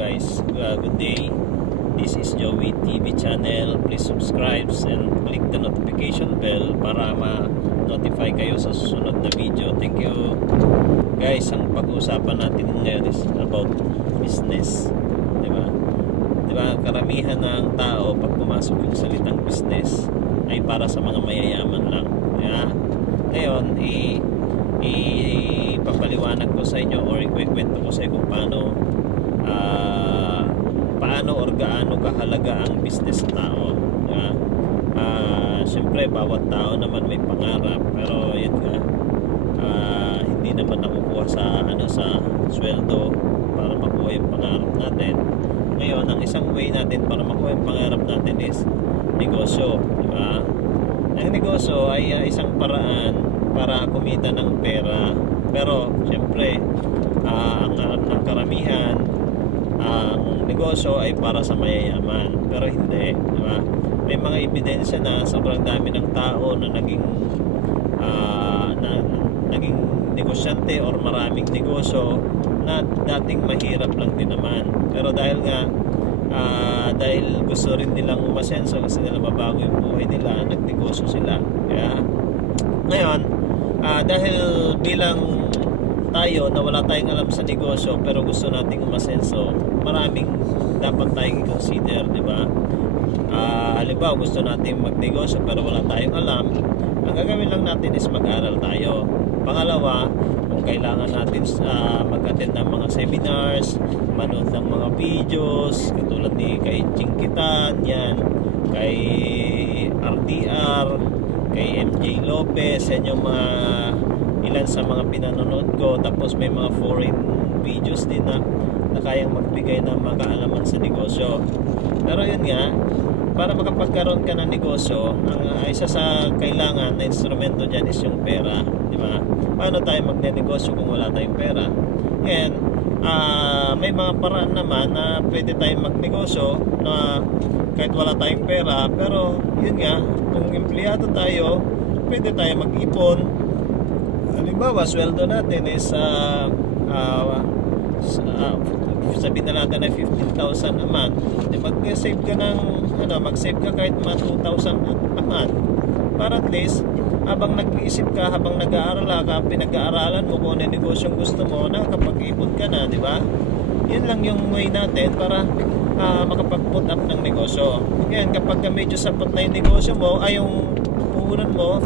guys, good day. This is Joey TV channel. Please subscribe and click the notification bell para ma-notify kayo sa susunod na video. Thank you. Guys, ang pag-uusapan natin ngayon is about business. Diba? Diba, karamihan ng tao pag pumasok yung salitang business ay para sa mga mayayaman lang. Yeah? Ngayon, ipapaliwanag ko sa inyo or ikwento ko sa inyo kung paano or gaano kahalaga ang business sa tao. Yeah? Siyempre, bawat tao naman may pangarap, pero yun nga, hindi naman nakukuha sa sweldo para makuha yung pangarap natin. Ngayon, ang isang way natin para makuha yung pangarap natin is negosyo, di ba? Ang negosyo ay isang paraan para kumita ng pera. Pero, siyempre, ang karamihan, ang negosyo ay para sa mayayaman. Pero hindi, di ba? May mga ebidensya na sobrang dami ng tao na naging negosyante or maraming negosyo na dating mahirap lang din naman. Pero dahil gusto rin nilang umasenso, kasi nila mabago yung buhay nila, nagnegosyo sila. Kaya ngayon, dahil bilang tayo na wala tayong alam sa negosyo pero gusto nating umasenso, maraming dapat tayong i-consider, di ba? Halimbawa, gusto nating magnegosyo pero wala tayong alam, ang gagawin lang natin is mag-aral tayo. Pangalawa, kung kailangan natin mag-attend ng mga seminars, manood ng mga videos, katulad ni kay Chinkitan, yan, kay RDR, kay MJ Lopez, yan yung mga ilan sa mga pinanonood ko. Tapos may mga foreign videos din na kayang magbigay ng mga kaalaman sa negosyo. Pero yun nga, para makapagkaroon ka ng negosyo, ang isa sa kailangan na instrumento dyan is yung pera, di ba? Paano tayo magne-negosyo kung wala tayong pera? And may mga paraan naman na pwede tayong magnegosyo na kahit wala tayong pera. Pero yun nga, kung empleyado tayo, pwede tayo mag-ipon. Halimbawa, sweldo natin is sabihin na natin na 15,000 a month. Mag-save ka mag-save ka kahit mga 2,000 a month para at least habang nag-iisip ka, habang nag-aaral ka, pinag-aaralan mo kung ano yung negosyong gusto mo, nakakapag-ipon ka na, di ba? Yun lang yung way natin para makapag-put up ng negosyo. Ngayon, kapag medyo sapot na yung negosyo mo, ay yung puhunan mo,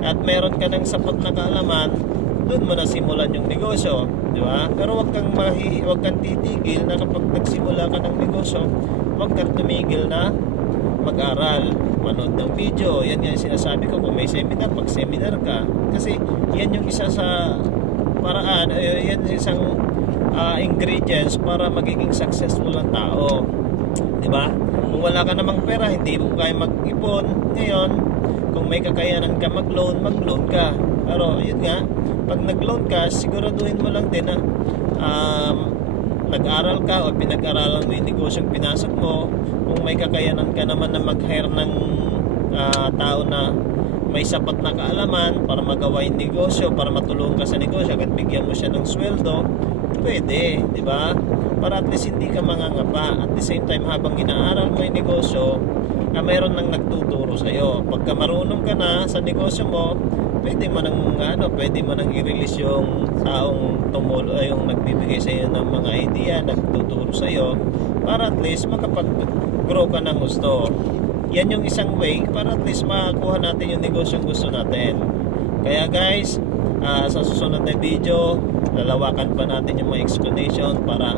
at meron ka ng sapat na kaalaman, doon mo na simulan yung negosyo, di ba? Pero wag kang titigil na kapag nagsimula ka ng negosyo, wag kang tumigil na mag-aral, manood ng video. Yan yung sinasabi ko, kung may seminar, mag-seminar ka. Kasi yan yung isa sa paraan, yan yung isang ingredients para magiging successful ang tao, di ba? Kung wala ka namang pera, hindi mo kaya mag-ipon. Ngayon, kung may kakayanan ka mag-loan ka. Pero yun nga, pag nag-loan ka, siguraduhin mo lang din na nag-aral ka o pinag-aralan mo yung negosyong pinasok mo. Kung may kakayanan ka naman na mag-hire ng tao na may sapat na kaalaman para magawa yung negosyo, para matulungan ka sa negosyo at bigyan mo siya ng sweldo, pwede, di ba? Para at least hindi ka mangangapa. At the same time, habang inaaral mo yung negosyo, mayroon nang nagtuturo sa'yo. Pagka marunong ka na sa negosyo mo, pwede mo nang i-release yung taong yung nagbibigay sa iyo ng mga idea, nagtuturo sa iyo, para at least makapag-grow ka ng gusto. Yan yung isang way para at least makakuha natin yung negosyong gusto natin. Kaya guys, sa susunod na video, lalawakan pa natin yung mga explanation para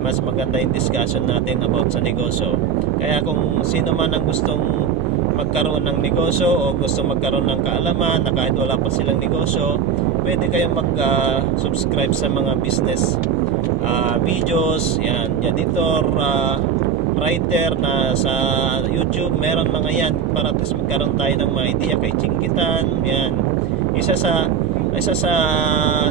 mas maganda yung discussion natin about sa negosyo. Kaya kung sino man ang gustong magkaroon ng negosyo o gusto magkaroon ng kaalaman na kahit wala pa silang negosyo, pwede kayong mag-subscribe sa mga business videos, yan, editor, writer na sa YouTube, meron mga yan para at least magkaroon tayo ng mga idea. Kay Chinkitan, yan, isa sa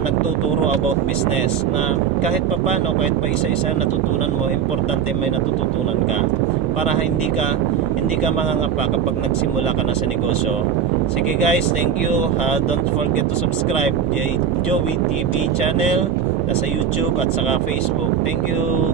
nagtuturo about business na kahit papano, kahit pa isa-isa natutunan mo, importante may natututunan ka para hindi ka mangangapa kapag nagsimula ka na sa negosyo. Sige guys, thank you. Don't forget to subscribe Joey TV channel sa YouTube at saka Facebook. Thank you.